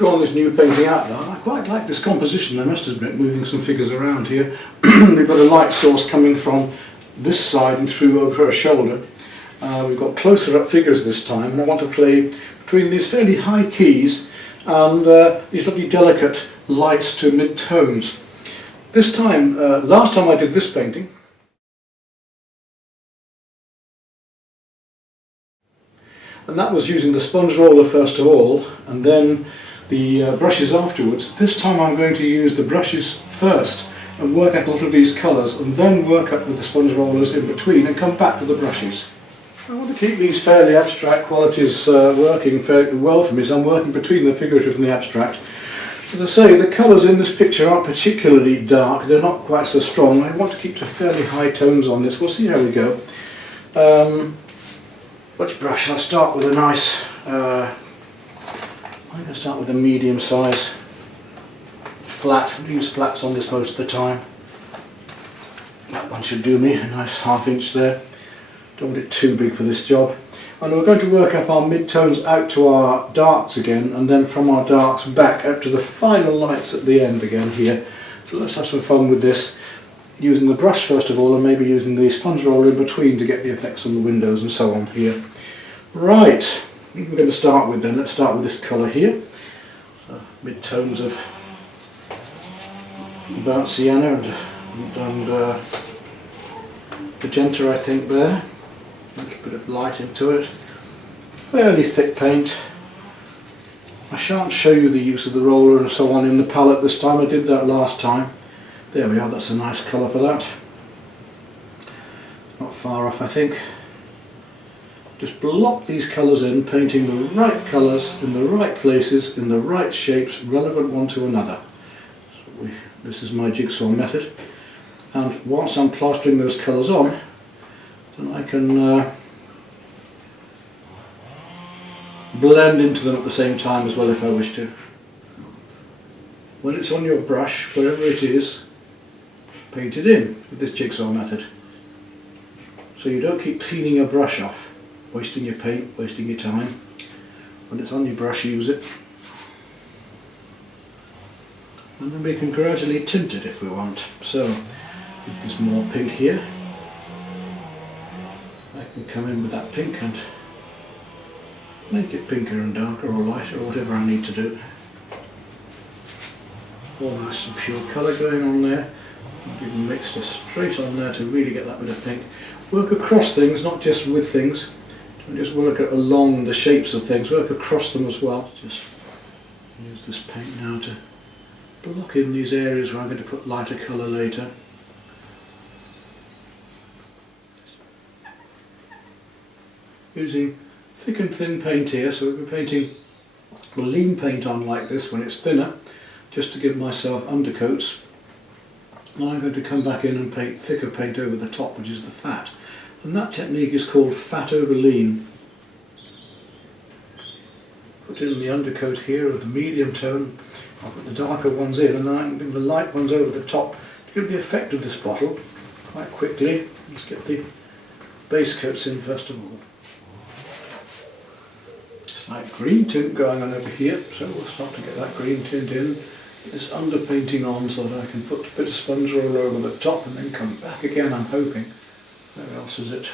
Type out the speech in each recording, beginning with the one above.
drawn this new painting out now. I quite like this composition, I must admit, moving some figures around here. We've got a light source coming from this side and through over her shoulder. We've got closer up figures this time, and I want to play between these fairly high keys and these lovely delicate lights to mid-tones. This time, last time I did this painting, and that was using the sponge roller first of all, and then the brushes afterwards. This time I'm going to use the brushes first and work out a lot of these colours, and then work up with the sponge rollers in between and come back to the brushes. I want to keep these fairly abstract qualities working fairly well for me, so I'm working between the figurative and the abstract. As I say, the colours in this picture aren't particularly dark, they're not quite so strong. I want to keep to fairly high tones on this. We'll see how we go. Which brush? I'll start with a nice, I'm going to start with a medium size flat. I use flats on this most of the time. That one should do me, a nice ½ inch there. Don't want it too big for this job. And we're going to work up our mid-tones out to our darks again, and then from our darks back up to the final lights at the end again here. So let's have some fun with this, using the brush first of all, and maybe using the sponge roller in between to get the effects on the windows and so on here. Right, what we're going to start with then, let's start with this colour here. Mid-tones of burnt sienna and magenta, I think, there. A little bit of light into it. Fairly thick paint. I shan't show you the use of the roller and so on in the palette this time. I did that last time. There we are, that's a nice colour for that. Not far off, I think. Just block these colours in, painting the right colours in the right places, in the right shapes, relevant one to another. So this is my jigsaw method. And whilst I'm plastering those colours on, then I can blend into them at the same time as well if I wish to. When it's on your brush, wherever it is, paint it in with this jigsaw method. So you don't keep cleaning your brush off, wasting your paint, wasting your time. When it's on your brush, use it. And then we can gradually tint it if we want. So, if there's more pink here, I can come in with that pink and make it pinker and darker or lighter or whatever I need to do. All nice and pure colour going on there. Give a mixture straight on there to really get that bit of pink. Work across things, not just with things. Don't just work along the shapes of things, work across them as well. Just use this paint now to block in these areas where I'm going to put lighter colour later. Using thick and thin paint here, so we're painting the lean paint on like this when it's thinner, just to give myself undercoats. And I'm going to come back in and paint thicker paint over the top, which is the fat. And that technique is called fat over lean. Put in the undercoat here of the medium tone, I'll put the darker ones in, and then I can bring the light ones over the top to give the effect of this bottle quite quickly. Let's get the base coats in first of all. Slight green tint going on over here, so we'll start to get that green tint in. Get this underpainting on so that I can put a bit of sponge roller over the top and then come back again, I'm hoping. Where else is it?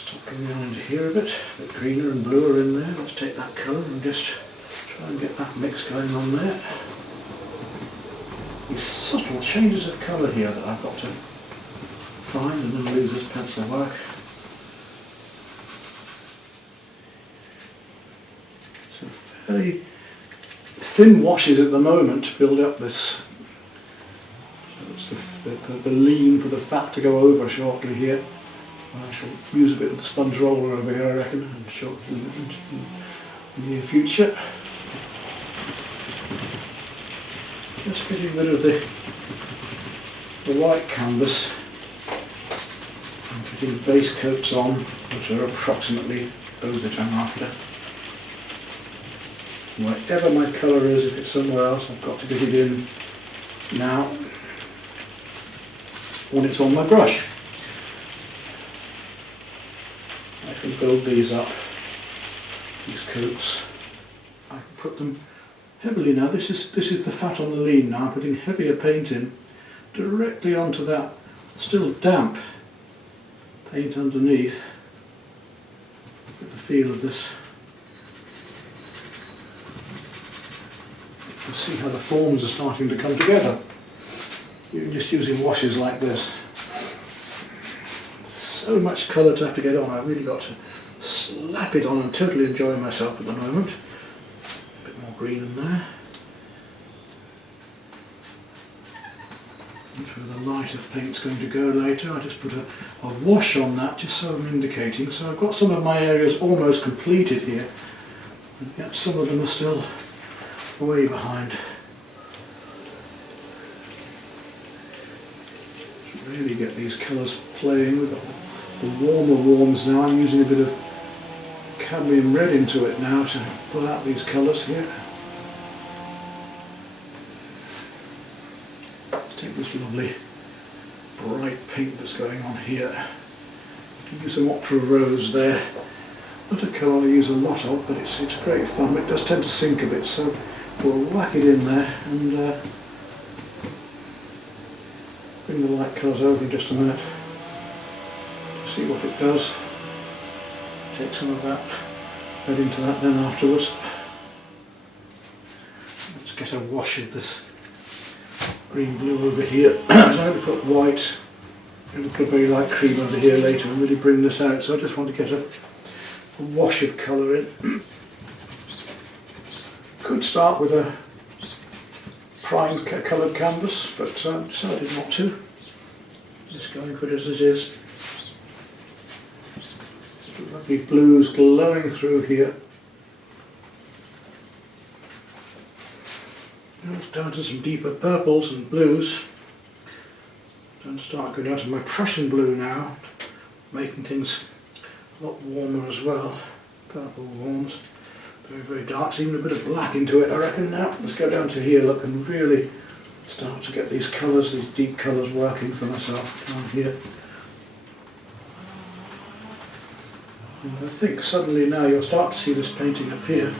Start coming down into here a bit greener and bluer in there. Let's take that colour and just try and get that mix going on there. These subtle changes of colour here that I've got to find and then lose this pencil work. So fairly thin washes at the moment to build up this. So it's the lean for the fat to go over shortly here. I shall use a bit of the sponge roller over here, I reckon, and shortly in the near future. Just getting rid of the white canvas and putting base coats on, which are approximately those that I'm after. Whatever my colour is, if it's somewhere else, I've got to get it in now when it's on my brush. I can build these up, these coats, put them heavily now. This is the fat on the lean now. I'm putting heavier paint in directly onto that still damp paint underneath. Get the feel of this. You can see how the forms are starting to come together. Even just using washes like this. So much colour to have to get on. I've really got to slap it on and totally enjoy myself at the moment. A bit more green in there. That's where the lighter paint's going to go later. I just put a wash on that just so I'm indicating. So I've got some of my areas almost completed here, and yet some of them are still way behind. Really get these colours playing. We've got the warmer warms now. I'm using a bit of cadmium red into it now to pull out these colours here. Let's take this lovely bright pink that's going on here. I can use some opera rose there. Not a colour I use a lot of, but it's great fun. It does tend to sink a bit, so we'll whack it in there and bring the light colours over in just a minute. See what it does. Take some of that red into that then afterwards. Let's get a wash of this green blue over here. So I'm going to put white, I'm going to put a very light cream over here later and really bring this out. So I just want to get a wash of colour in. Could start with a prime coloured canvas, but decided not to. Just going for it as it is. Lovely blues glowing through here. Now it's down to some deeper purples and blues. I'm going to start going down to my Prussian blue now, making things a lot warmer as well. Purple warms. Very, very dark, even a bit of black into it I reckon now. Let's go down to here, look, and really start to get these colours, these deep colours working for myself down here. And I think suddenly now you'll start to see this painting appear.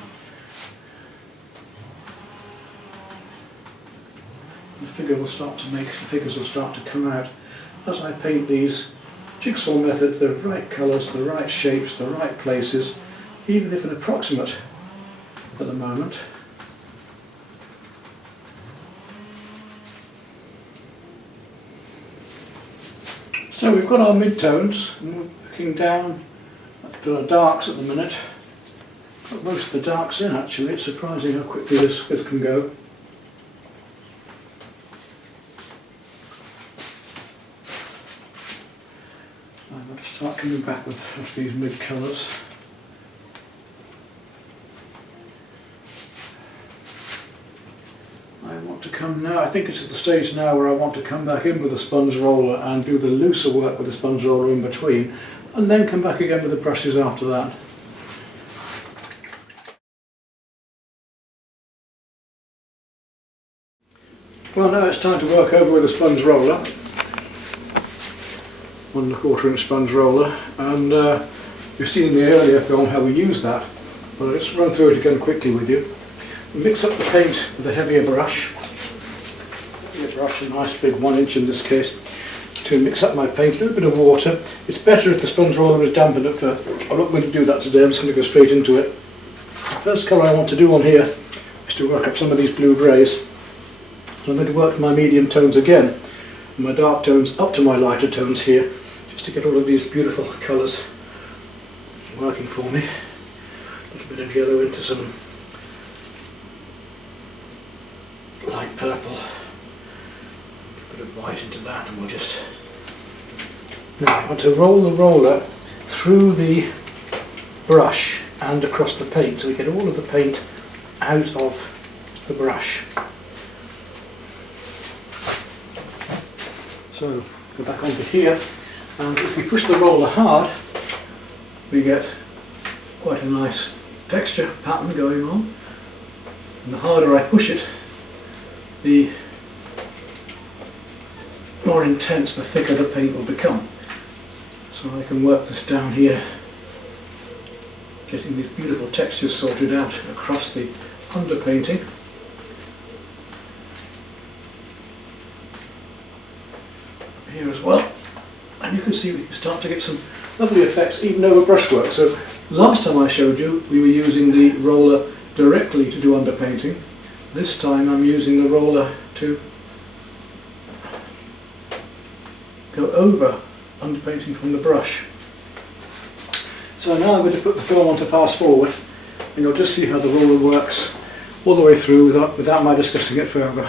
The figures will start to come out as I paint these. Jigsaw method, the right colours, the right shapes, the right places, even if an approximate at the moment. So we've got our mid-tones, and we're working down to our darks at the minute. Got most of the darks in actually, it's surprising how quickly this can go. I'm going to start coming back with these mid-colours. I want to come now, I think it's at the stage now where I want to come back in with a sponge roller and do the looser work with the sponge roller in between, and then come back again with the brushes after that. Well, now it's time to work over with a sponge roller. 1 1/4 inch sponge roller, and you've seen in the earlier film how we use that, but I'll just run through it again quickly with you. Mix up the paint with a heavier brush. A nice big 1 inch in this case. To mix up my paint, a little bit of water. It's better if the sponge roller is dampened at first. I'm not going to do that today, I'm just going to go straight into it. The first colour I want to do on here is to work up some of these blue greys. So I'm going to work my medium tones again, and my dark tones up to my lighter tones here, just to get all of these beautiful colours working for me. A little bit of yellow into some light purple, a bit of white into that, and we'll just... Now I want to roll the roller through the brush and across the paint, so we get all of the paint out of the brush. So go back onto here, and if we push the roller hard, we get quite a nice texture pattern going on, and the harder I push it, the more intense, the thicker the paint will become. So I can work this down here, getting these beautiful textures sorted out across the underpainting. Here as well, and you can see we can start to get some lovely effects even over brushwork. So last time I showed you we were using the roller directly to do underpainting. This time I'm using the roller to go over underpainting from the brush. So now I'm going to put the film on to fast forward, and you'll just see how the roller works all the way through without my discussing it further.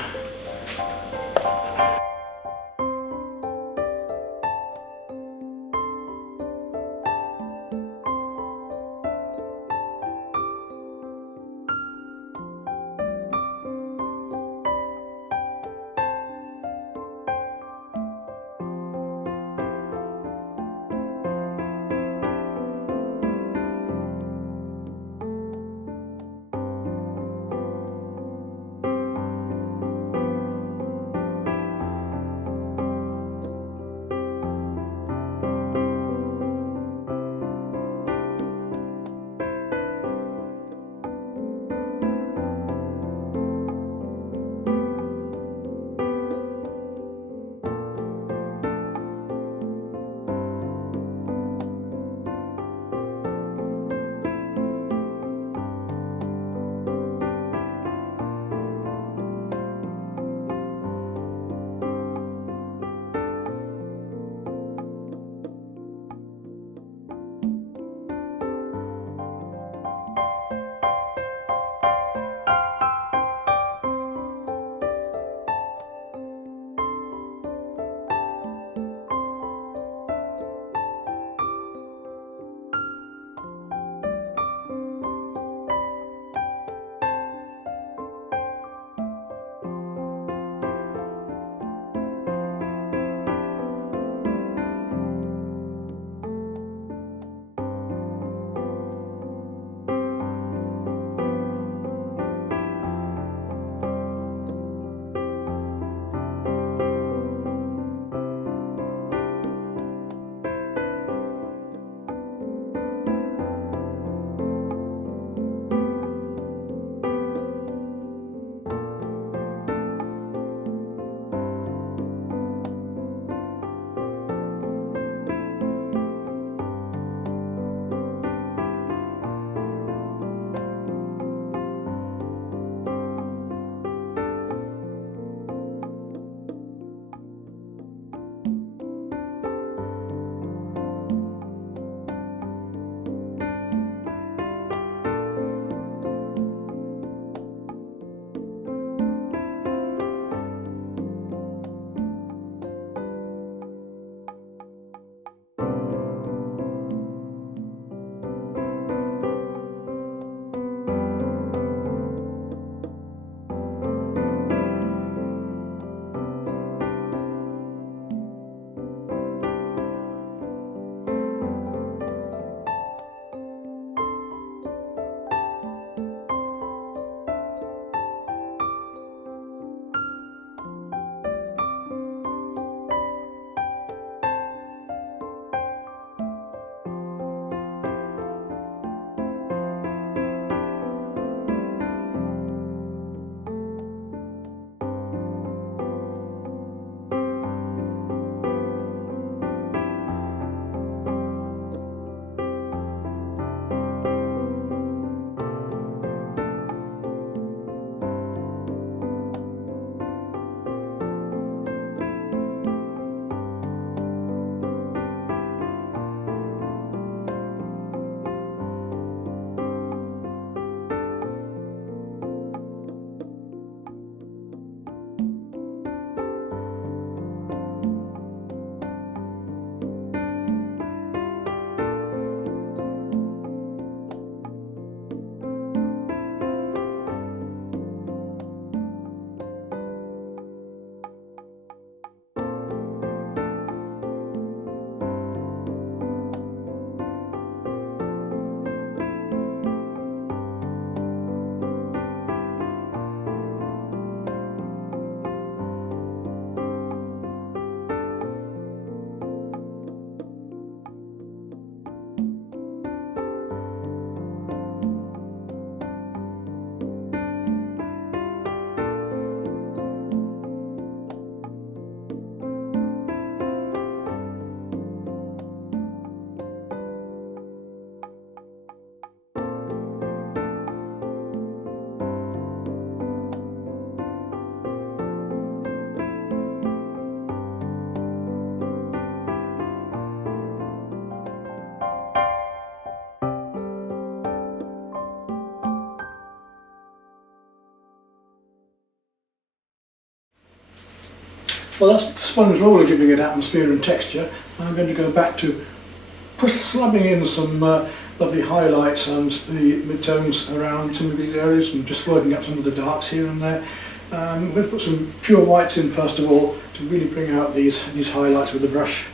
Well, that's the sponge roller giving it atmosphere and texture. I'm going to go back to slabbing in some lovely highlights and the midtones around some of these areas and just working up some of the darks here and there. I'm going to put some pure whites in first of all to really bring out these highlights with the brush.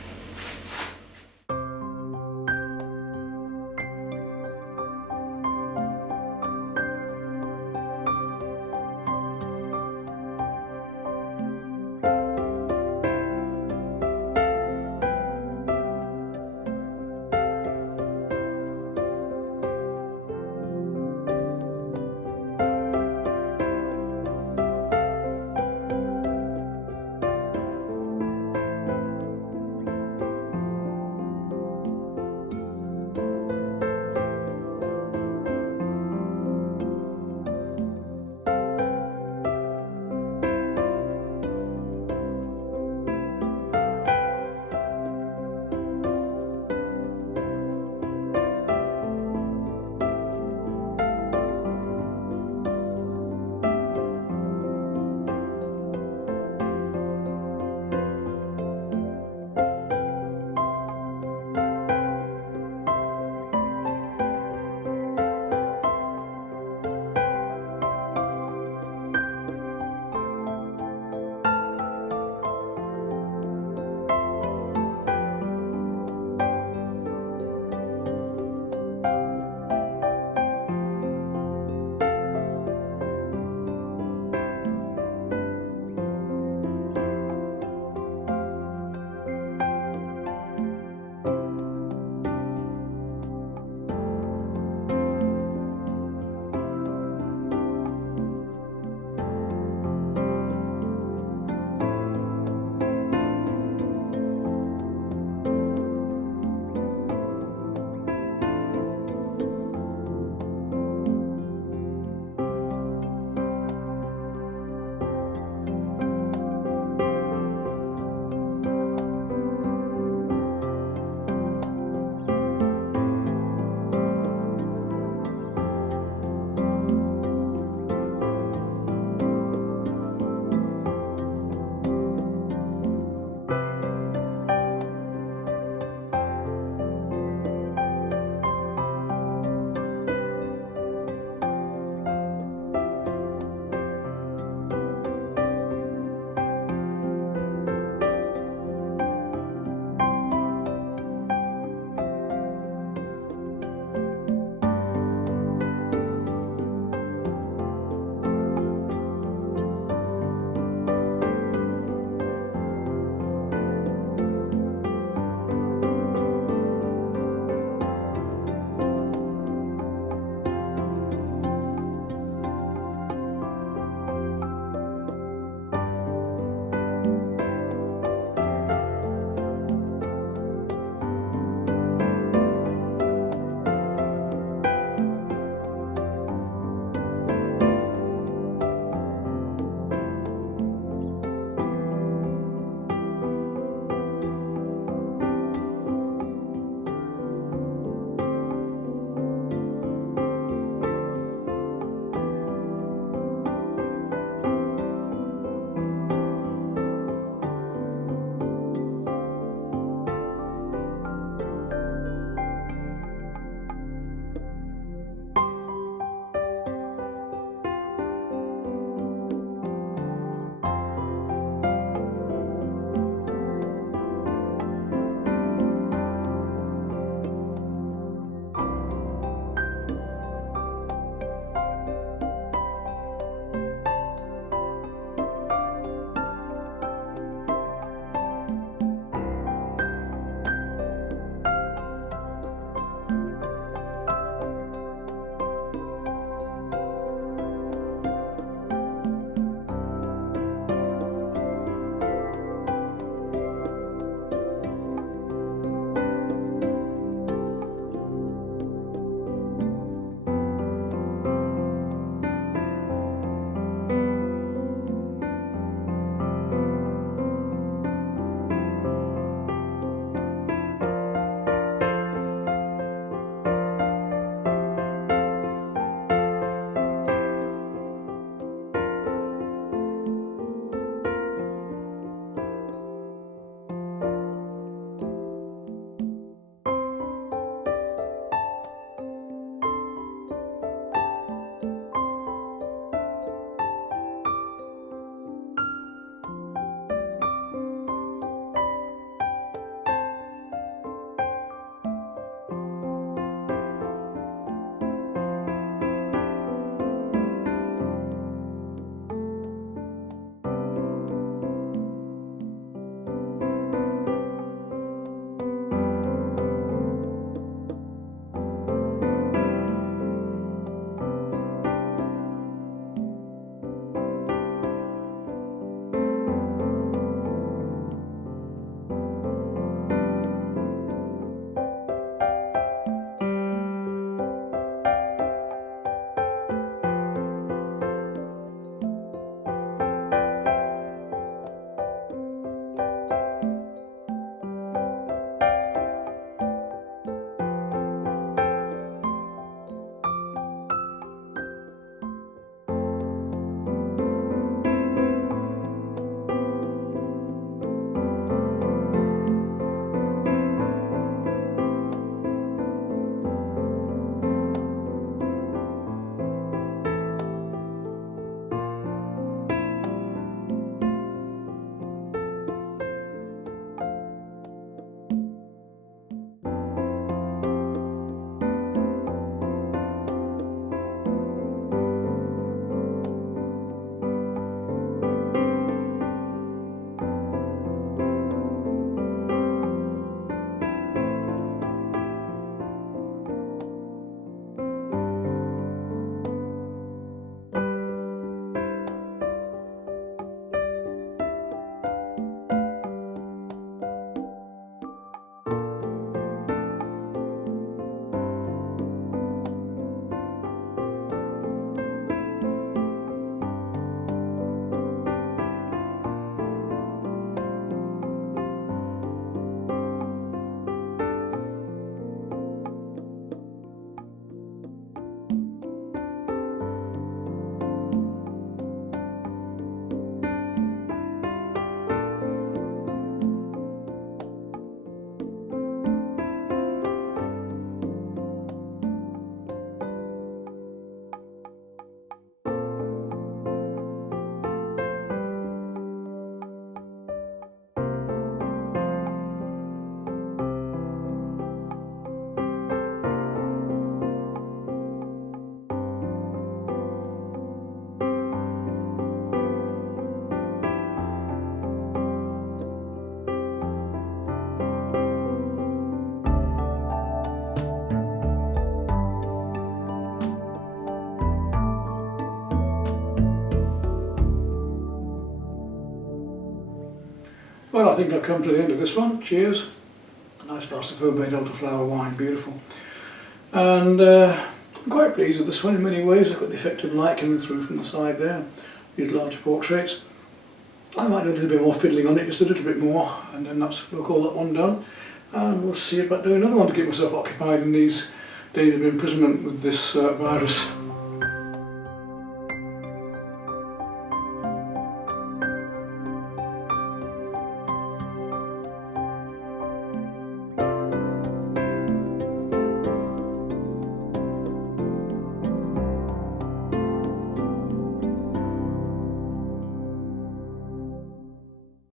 Well, I think I've come to the end of this one. Cheers. A nice glass of homemade elderflower wine, beautiful. And I'm quite pleased with this one in many ways. I've got the effect of light coming through from the side there, these larger portraits. I might do a little bit more fiddling on it, just a little bit more, and then we'll call that one done. And we'll see about doing another one to keep myself occupied in these days of imprisonment with this virus.